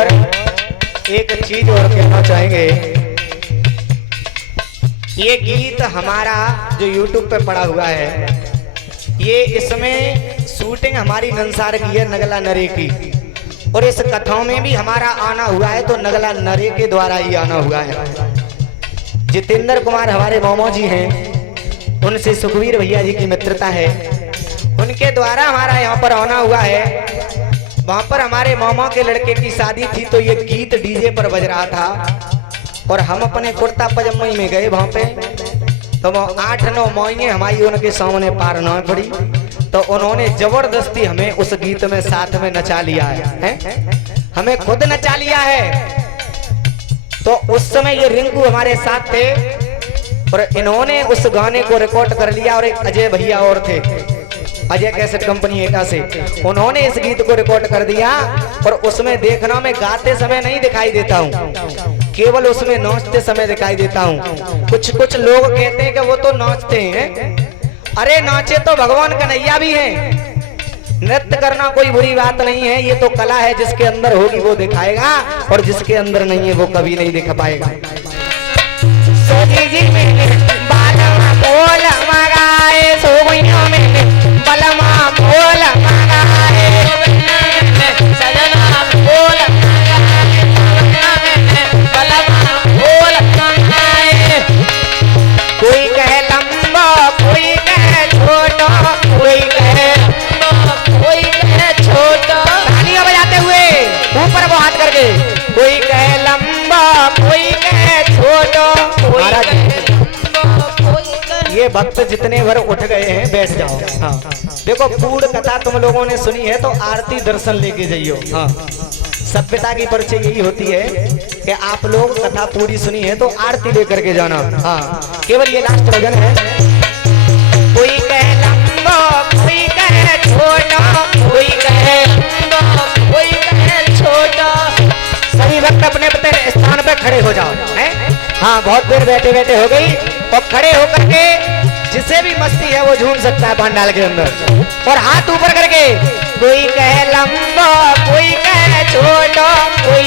और एक चीज और कहना चाहेंगे, ये गीत हमारा जो YouTube पे पड़ा हुआ है, ये इसमें शूटिंग हमारी नंसार की है, नगला नरे की, और इस कथाओं में भी हमारा आना हुआ है तो नगला नरे के द्वारा ही आना हुआ है। जितेंद्र कुमार हमारे मामा जी हैं, उनसे सुखवीर भैया जी की मित्रता है, उनके द्वारा हमारा यहाँ पर आना हुआ है। वहां पर हमारे मामा के लड़के की शादी थी तो ये गीत डीजे पर बज रहा था और हम अपने कुर्ता पजामे में गए वहां पे, तो वो 8-9 महीने हमारी उनके सामने पार न पड़ी, तो उन्होंने जबरदस्ती हमें उस गीत में साथ में नचा लिया है, हमें खुद नचा लिया है। तो उस समय ये रिंकू हमारे साथ थे और इन्होंने उस गाने को रिकॉर्ड कर लिया, और एक अजय भैया और थे, अजय कैसेट कंपनी एटा से, उन्होंने इस गीत को रिकॉर्ड कर दिया। और उसमें देखना मैं गाते समय नहीं दिखाई देता हूँ, केवल उसमें नाचते समय दिखाई देता हूँ। कुछ लोग कहते हैं कि वो तो नाचते हैं, अरे नाचे तो भगवान कन्हैया भी हैं। नृत्य करना कोई बुरी बात नहीं है, ये तो कला है, जिसके अंदर होगी वो दिखाएगा और जिसके अंदर नहीं है वो कभी नहीं दिखा पाएगा। कोई कहे लंबा, कोई कहे छोटा, कोई कहे कोई कहे छोटा, तालियां बजाते हुए ऊपर वो हाथ करके, कोई कहे लंबा, कोई कहे छोटा। ये भक्त जितने भर उठ गए हैं बैठ जाओ। हाँ देखो, पूर्ण कथा तुम लोगों ने सुनी है तो आरती दर्शन लेके जाइयो। हाँ, सभ्यता की परिचय यही होती है कि आप लोग कथा पूरी सुनी है तो आरती लेकर के जाना। हाँ, केवल ये लास्ट भजन है। कोई कहे लंबा, कोई कहे छोटा, कोई कहे लंबा, कोई कहे छोटा। सभी वक्त अपने अपने स्थान पे खड़े हो जाओ। है हाँ, बहुत देर बैठे बैठे हो गई, और खड़े होकर के जिसे भी मस्ती है वो झूम सकता है पंडाल के अंदर, और हाथ ऊपर करके। कोई कहे लंबा, कोई कहे छोटा, कोई